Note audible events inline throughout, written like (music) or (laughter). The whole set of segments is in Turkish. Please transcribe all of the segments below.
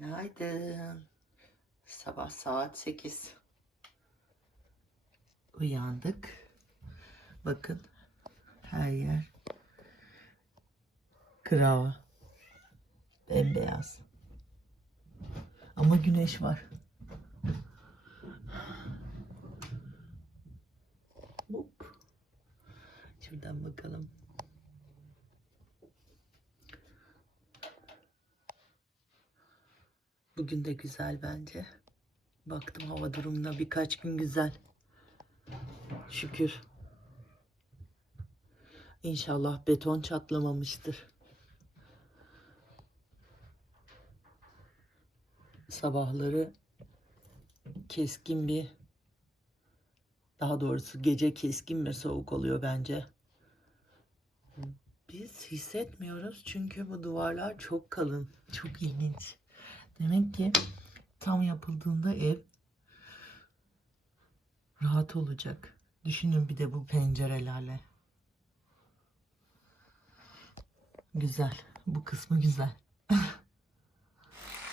Günaydın. Sabah saat 8. Uyandık. Bakın her yer krava. Bembeyaz. Ama güneş var. Bugün de güzel bence. Baktım hava durumuna birkaç gün güzel. Şükür. İnşallah beton çatlamamıştır. Sabahları keskin bir daha doğrusu gece keskin ve soğuk oluyor bence. Biz hissetmiyoruz çünkü bu duvarlar çok kalın. Çok ilginç. Demek ki tam yapıldığında ev rahat olacak. Düşünün bir de bu pencerelerle. Güzel. Bu kısmı güzel.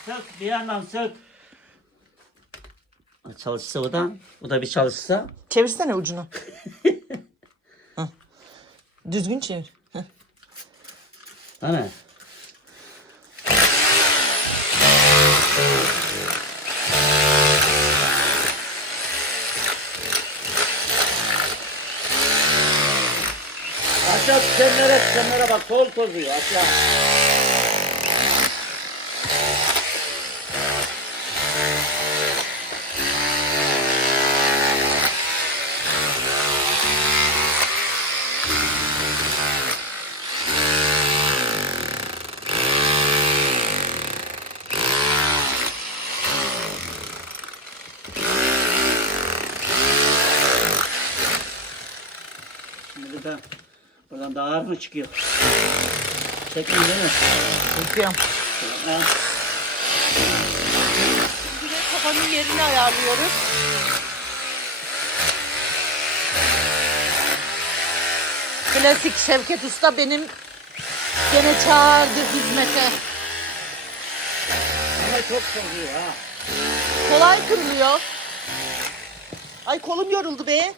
Sök bir yandan sök. Çalışsa o da, o da bir çalışsa. Çevirsene ucunu. (laughs) Düzgün çevir. Değil mi? Aşağı tükenlere tükenlere bak tol tozuyor aşağı. Şimdi de buradan daha ağır mı çıkıyor? Çekmeyin değil mi? Ha. Şimdi kafanın yerini ayarlıyoruz. Klasik Şevket Usta benim gene çağırdı hizmete. Ama çok tozuyor ha. Kolay kırılıyor. Ay kolum yoruldu be.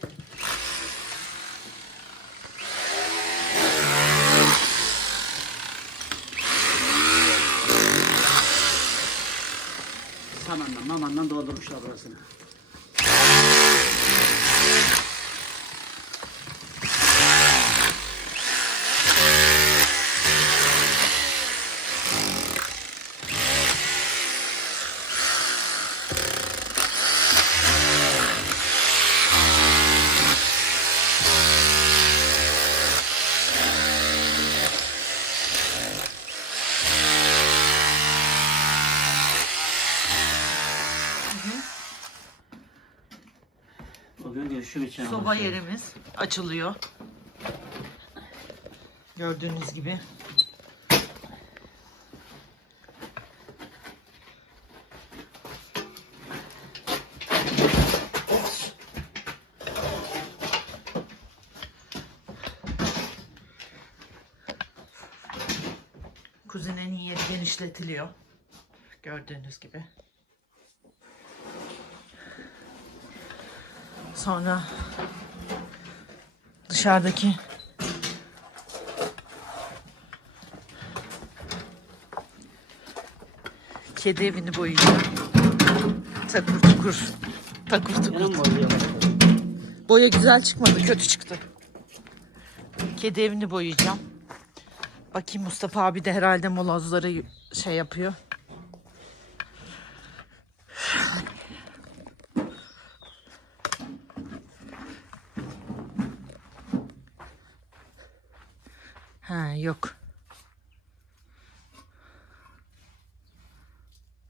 Mamanla doldurmuşlar burasını. Görüşüm için Soba almışlar. yerimiz açılıyor. Gördüğünüz gibi. Kuzinenin yeri genişletiliyor. Gördüğünüz gibi. Sonra dışarıdaki kedi evini boyayacağım. Takır tukur. Takır tukur. Boya güzel çıkmadı, kötü çıktı. Kedi evini boyayacağım. Bakayım Mustafa abi de herhalde molozları şey yapıyor. Ha yok.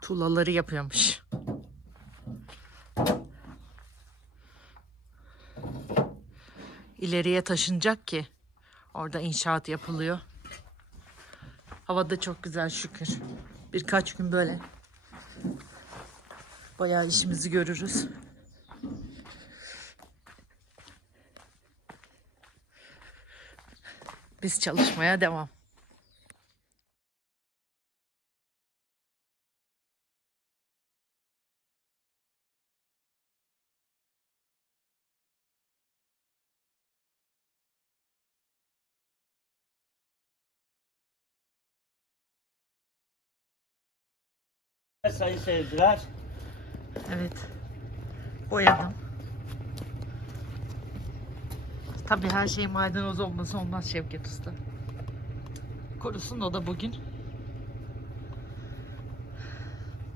Tuğlaları yapıyormuş. İleriye taşınacak ki orada inşaat yapılıyor. Hava da çok güzel şükür. Birkaç gün böyle bayağı işimizi görürüz. Biz çalışmaya devam. Sayın seyirciler. Evet. Boyadım. Tabii her şey maydanoz olması olmaz Şevket Usta. Korusun o da bugün.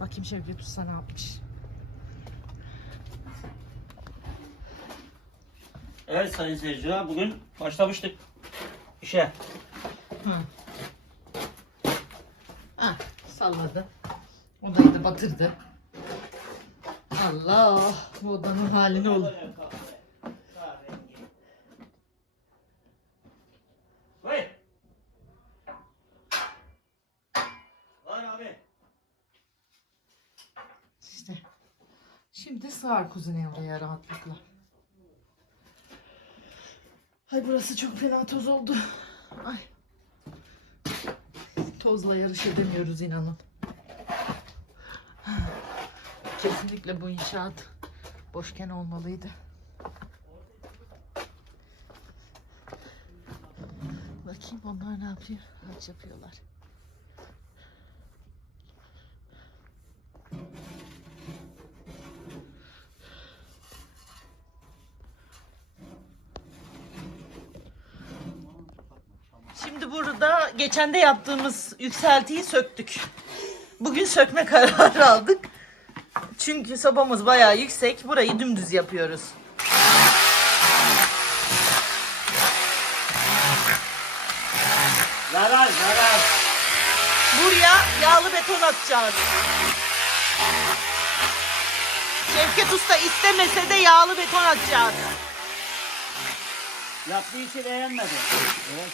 Bakayım Şevket Usta ne yapmış. Evet sayın seyirciler bugün başlamıştık işe. Ha, salladı. Odayı da batırdı. Allah bu odanın hali ne olur. Vay. Var abi. İşte. Şimdi sığar kuzine oraya rahatlıkla. Ay burası çok fena toz oldu. Ay. Tozla yarış edemiyoruz inanın. Kesinlikle bu inşaat boşken olmalıydı. Bakayım onlar ne yapıyor? Haç yapıyorlar. Şimdi burada geçen de yaptığımız yükseltiyi söktük. Bugün sökme (laughs) kararı aldık. Çünkü sobamız bayağı yüksek. Burayı dümdüz yapıyoruz. Zarar zarar. Buraya yağlı beton atacağız. Şevket Usta istemese de yağlı beton atacağız. Yaptığı işi beğenmedi. Evet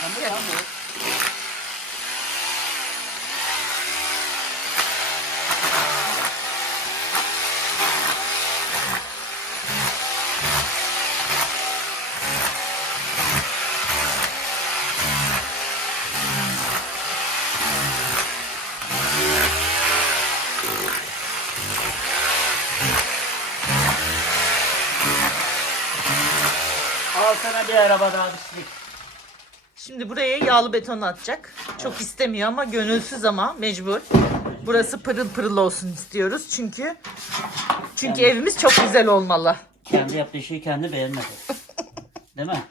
Tamam tamam. Al sana bir araba daha bisiklet. Şimdi buraya yağlı beton atacak. Çok istemiyor ama gönülsüz ama mecbur. Burası pırıl pırıl olsun istiyoruz. Çünkü çünkü Yani- evimiz çok güzel olmalı. Kendi yaptığı şeyi kendi beğenmedi. Değil mi?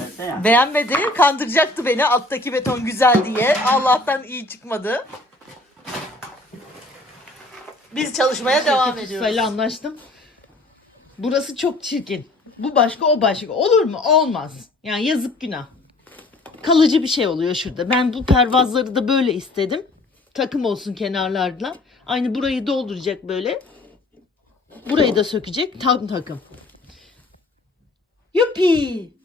Öyleyse ya. Beğenmedi, kandıracaktı beni alttaki beton güzel diye. Allah'tan iyi çıkmadı. Biz çalışmaya devam ediyoruz. Anlaştım. Burası çok çirkin. Bu başka, o başka. Olur mu? Olmaz. Yani yazık günah. Kalıcı bir şey oluyor şurada. Ben bu pervazları da böyle istedim. Takım olsun kenarlarla. Aynı burayı dolduracak böyle. Burayı da sökecek. Tam takım. Yuppi.